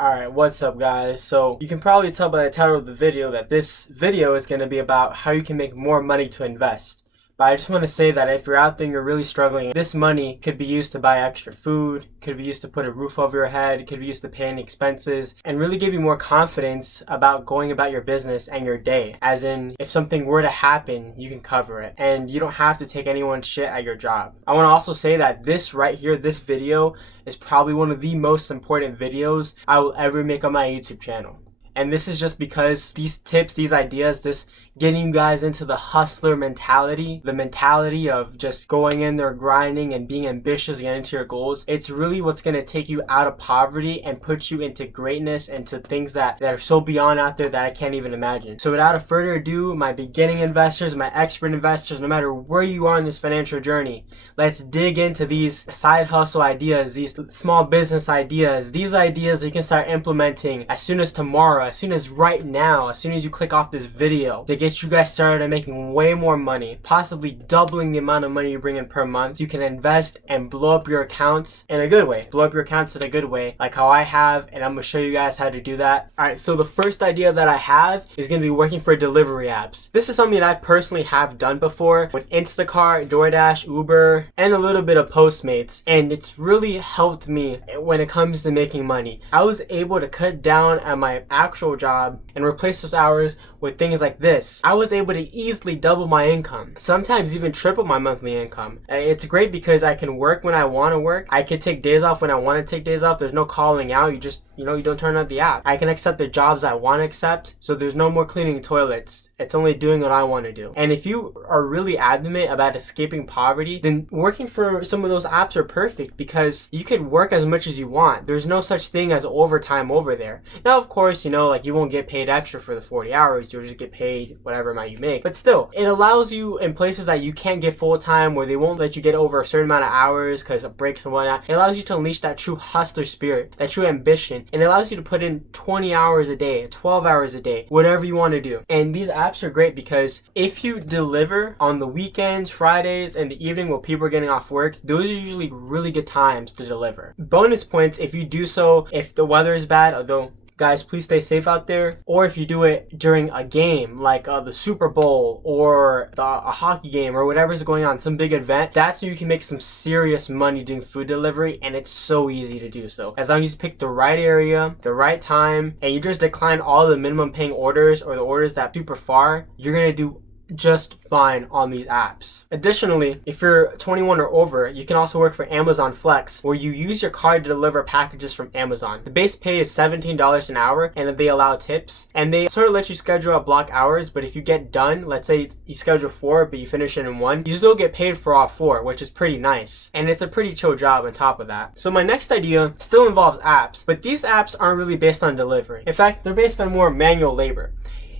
Alright, what's up guys? So you can probably tell by the title of the video that this video is going to be about how you can make more money to invest. But I just want to say that if you're out there and you're really struggling, this money could be used to buy extra food, could be used to put a roof over your head, could be used to pay any expenses, and really give you more confidence about going about your business and your day. As in, if something were to happen, you can cover it. And you don't have to take anyone's shit at your job. I want to also say that this right here, this video, is probably one of the most important videos I will ever make on my YouTube channel. And this is just because these tips, these ideas, this getting you guys into the hustler mentality, the mentality of just going in there, grinding and being ambitious, getting into your goals. It's really what's going to take you out of poverty and put you into greatness and to things that are so beyond out there that I can't even imagine. So without further ado, my beginning investors, my expert investors, no matter where you are in this financial journey, let's dig into these side hustle ideas, these small business ideas, these ideas that you can start implementing as soon as tomorrow, as soon as right now, as soon as you click off this video, to get you guys started on making way more money, possibly doubling the amount of money you bring in per month. You can invest and blow up your accounts in a good way. Blow up your accounts in a good way, like how I have, and I'm gonna show you guys how to do that. Alright, so the first idea that I have is gonna be working for delivery apps. This is something that I personally have done before with Instacart, DoorDash, Uber, and a little bit of Postmates, and it's really helped me when it comes to making money. I was able to cut down on my actual job and replace those hours with things like this. I was able to easily double my income, sometimes even triple my monthly income. It's great because I can work when I want to work. I can take days off when I want to take days off. There's no calling out. You just, you don't turn on the app. I can accept the jobs I want to accept, so there's no more cleaning toilets. It's only doing what I want to do. And if you are really adamant about escaping poverty, then working for some of those apps are perfect because you can work as much as you want. There's no such thing as overtime over there. Now, of course, you won't get paid extra for the 40 hours. You'll just get paid whatever amount you make. But still, it allows you in places that you can't get full-time, where they won't let you get over a certain amount of hours because of breaks and whatnot. It allows you to unleash that true hustler spirit, that true ambition. And it allows you to put in 20 hours a day, 12 hours a day, whatever you want to do. And these apps are great because if you deliver on the weekends, Fridays, and the evening while people are getting off work, those are usually really good times to deliver. Bonus points if you do so if the weather is bad, although guys, please stay safe out there. Or if you do it during a game like the Super Bowl or a hockey game or whatever's going on, some big event, that's when you can make some serious money doing food delivery, and it's so easy to do so. As long as you pick the right area, the right time, and you just decline all the minimum paying orders or the orders that are super far, you're gonna do just fine on these apps. Additionally, if you're 21 or over, you can also work for Amazon Flex, where you use your card to deliver packages from Amazon. The base pay is $17 an hour, and they allow tips, and they sort of let you schedule out block hours. But if you get done, let's say you schedule 4 but you finish it in 1, you still get paid for all 4, which is pretty nice, and it's a pretty chill job on top of that. So my next idea still involves apps, but these apps aren't really based on delivery. In fact, they're based on more manual labor.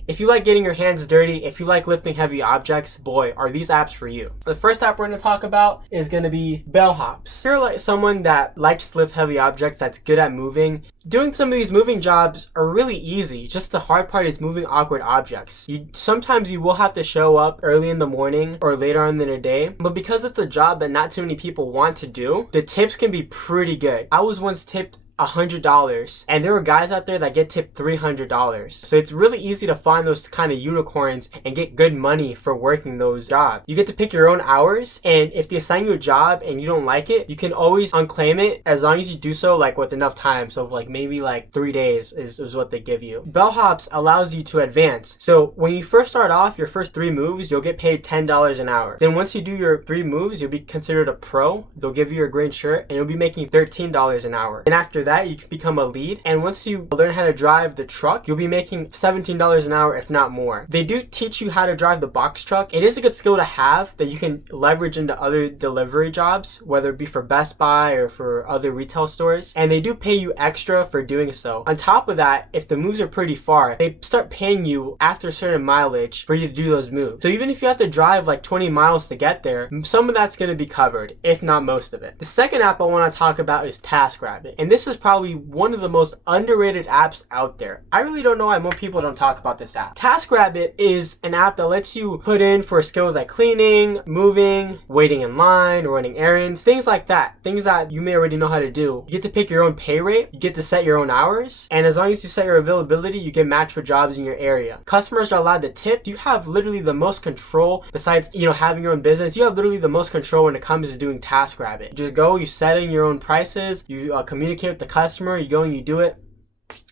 If you like getting your hands dirty, if you like lifting heavy objects, boy, are these apps for you. The first app we're going to talk about is going to be Bellhops. If you're like someone that likes to lift heavy objects, that's good at moving, doing some of these moving jobs are really easy. Just the hard part is moving awkward objects. Sometimes you will have to show up early in the morning or later on in the day, but because it's a job that not too many people want to do, the tips can be pretty good. I was once tipped $100, and there were guys out there that get tipped $300. So it's really easy to find those kind of unicorns and get good money for working those jobs. You get to pick your own hours, and if they assign you a job and you don't like it, you can always unclaim it as long as you do so like with enough time. So like maybe like 3 days is what they give you. Bellhops allows you to advance. So when you first start off, your first 3 moves, you'll get paid $10 an hour. Then once you do your 3 moves, you'll be considered a pro. They'll give you your green shirt, and you'll be making $13 an hour. And after that, you can become a lead, and once you learn how to drive the truck, you'll be making $17 an hour, if not more. They do teach you how to drive the box truck. It is a good skill to have that you can leverage into other delivery jobs, whether it be for Best Buy or for other retail stores, and they do pay you extra for doing so. On top of that, if the moves are pretty far, they start paying you after a certain mileage for you to do those moves. So even if you have to drive like 20 miles to get there, some of that's going to be covered, if not most of it. The second app I want to talk about is TaskRabbit, and this is is probably one of the most underrated apps out there. I really don't know why more people don't talk about this app. TaskRabbit is an app that lets you put in for skills like cleaning, moving, waiting in line, running errands, things like that. Things that you may already know how to do. You get to pick your own pay rate, you get to set your own hours, and as long as you set your availability, you get matched for jobs in your area. Customers are allowed to tip. You have literally the most control besides, having your own business. You have literally the most control when it comes to doing TaskRabbit. You just go, you set in your own prices, you communicate with the customer, you go and you do it.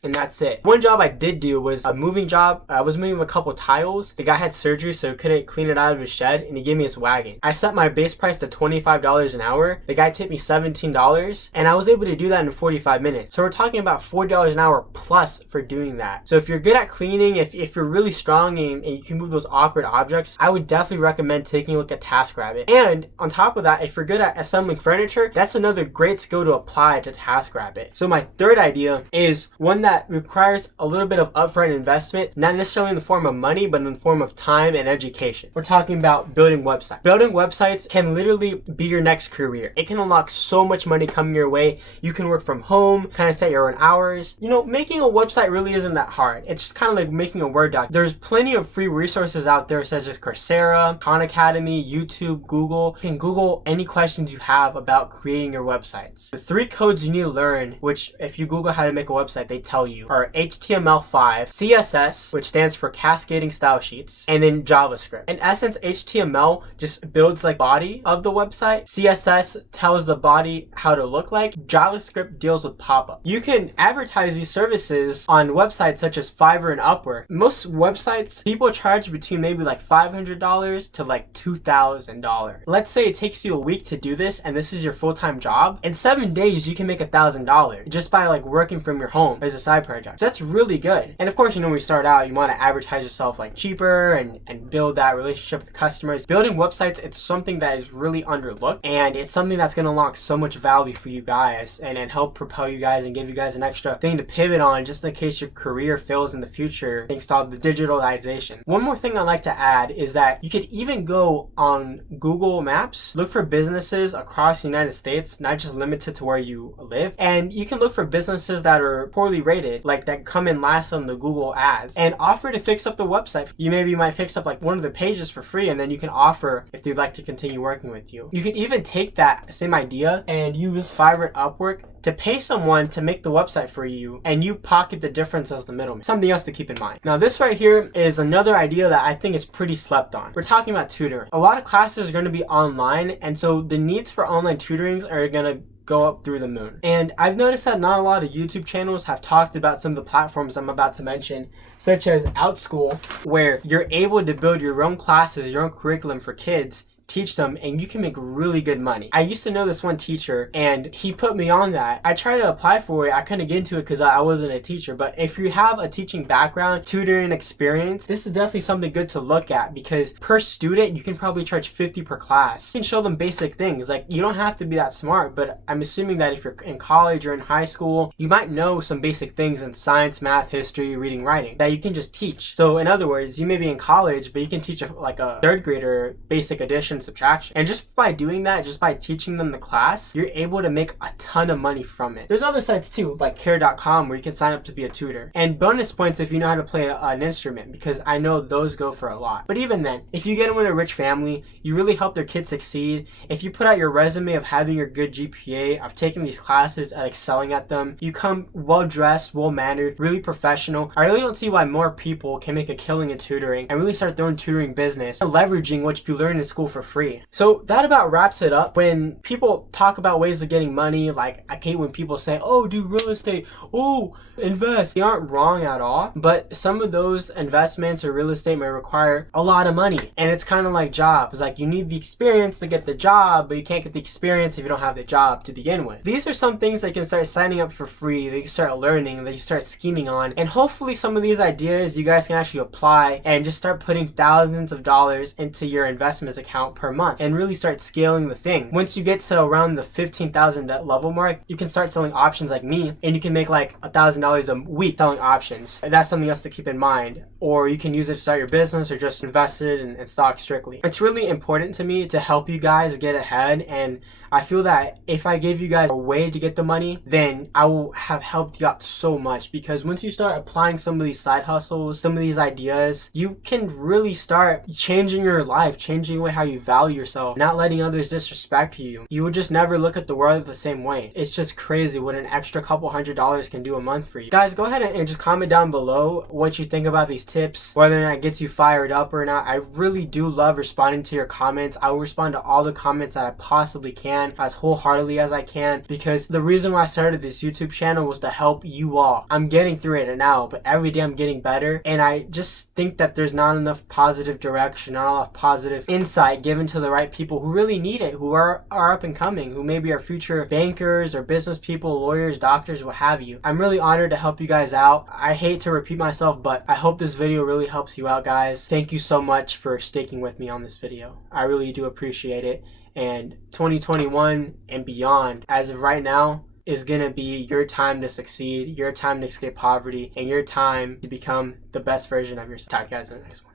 And that's it. One job I did do was a moving job. I was moving a couple tiles. The guy had surgery, so he couldn't clean it out of his shed, and he gave me his wagon. I set my base price to $25 an hour. The guy tipped me $17, and I was able to do that in 45 minutes. So we're talking about $40 an hour plus for doing that. So if you're good at cleaning, if you're really strong and you can move those awkward objects, I would definitely recommend taking a look at TaskRabbit. And on top of that, if you're good at assembling furniture, that's another great skill to apply to TaskRabbit. So my third idea is one that requires a little bit of upfront investment, not necessarily in the form of money, but in the form of time and education. We're talking about building websites. Building websites can literally be your next career. It can unlock so much money coming your way. You can work from home, kind of set your own hours. Making a website really isn't that hard. It's just kind of like making a Word doc. There's plenty of free resources out there such as Coursera, Khan Academy, YouTube, Google. You can Google any questions you have about creating your websites. The 3 codes you need to learn, which if you Google how to make a website, they tell you, are HTML5, CSS, which stands for cascading style sheets, and then JavaScript. In essence, HTML just builds like body of the website. CSS tells the body how to look like. JavaScript deals with pop-up. You can advertise these services on websites such as Fiverr and Upwork. Most websites, people charge between maybe like $500 to like $2,000. Let's say it takes you a week to do this and this is your full-time job. In 7 days, you can make $1,000 just by like working from your home as a side project. So that's really good. And of course, when you start out, you want to advertise yourself like cheaper and build that relationship with customers. Building websites, it's something that is really underlooked, and it's something that's going to unlock so much value for you guys and help propel you guys and give you guys an extra thing to pivot on just in case your career fails in the future thanks to all the digitalization. One more thing I'd like to add is that you could even go on Google Maps, look for businesses across the United States, not just limited to where you live, and you can look for businesses that are poorly rated, like that come in last on the Google ads, and offer to fix up the website. You might fix up like one of the pages for free, and then you can offer if they'd like to continue working with you. You could even take that same idea and use Fiverr and Upwork to pay someone to make the website for you, and you pocket the difference as the middleman. Something else to keep in mind. Now this right here is another idea that I think is pretty slept on. We're talking about tutoring. A lot of classes are going to be online, and so the needs for online tutorings are going to go up through the moon. And I've noticed that not a lot of YouTube channels have talked about some of the platforms I'm about to mention, such as Outschool, where you're able to build your own classes, your own curriculum for kids, teach them, and you can make really good money. I used to know this one teacher and he put me on that. I tried to apply for it. I couldn't get into it because I wasn't a teacher, but if you have a teaching background, tutoring experience, this is definitely something good to look at because per student, you can probably charge $50 per class. You can show them basic things. Like, you don't have to be that smart, but I'm assuming that if you're in college or in high school, you might know some basic things in science, math, history, reading, writing that you can just teach. So in other words, you may be in college, but you can teach like a third grader basic addition, subtraction, and just by doing that, just by teaching them the class, you're able to make a ton of money from it. There's other sites too, like care.com, where you can sign up to be a tutor, and bonus points if you know how to play an instrument, because I know those go for a lot. But even then, if you get in with a rich family, you really help their kids succeed. If you put out your resume of having your good GPA, of taking these classes and excelling at them, you come well dressed, well mannered, really professional. I really don't see why more people can make a killing in tutoring and really start their own tutoring business and leveraging what you learn in school for free. So that about wraps it up. When people talk about ways of getting money, like I hate when people say, oh, do real estate, oh, invest. They aren't wrong at all, but some of those investments or real estate may require a lot of money, and it's kind of like jobs. Like, you need the experience to get the job, but you can't get the experience if you don't have the job to begin with. These are some things that you can start signing up for free, that you can start learning, that you start scheming on, and hopefully some of these ideas you guys can actually apply and just start putting thousands of dollars into your investments account per month and really start scaling the thing. Once you get to around the $15,000 level mark, you can start selling options like me, and you can make like $1,000 a week selling options. And that's something else to keep in mind. Or you can use it to start your business or just invest it in stocks strictly. It's really important to me to help you guys get ahead, and I feel that if I gave you guys a way to get the money, then I will have helped you out so much, because once you start applying some of these side hustles, some of these ideas, you can really start changing your life, changing the way how you value yourself, not letting others disrespect you. You would just never look at the world the same way. It's just crazy what an extra couple $100s can do a month for you. Guys, go ahead and just comment down below what you think about these tips, whether or not it gets you fired up or not. I really do love responding to your comments. I will respond to all the comments that I possibly can, as wholeheartedly as I can, because the reason why I started this YouTube channel was to help you all. I'm getting through it now, but every day I'm getting better, and I just think that there's not enough positive direction, not enough positive insight given to the right people who really need it, who are up and coming, who maybe are future bankers or business people, lawyers, doctors, what have you. I'm really honored to help you guys out. I hate to repeat myself, but I hope this video really helps you out, guys. Thank you so much for sticking with me on this video. I really do appreciate it. And 2021 and beyond, as of right now, is going to be your time to succeed, your time to escape poverty, and your time to become the best version of yourself. Talk to you guys in the next one.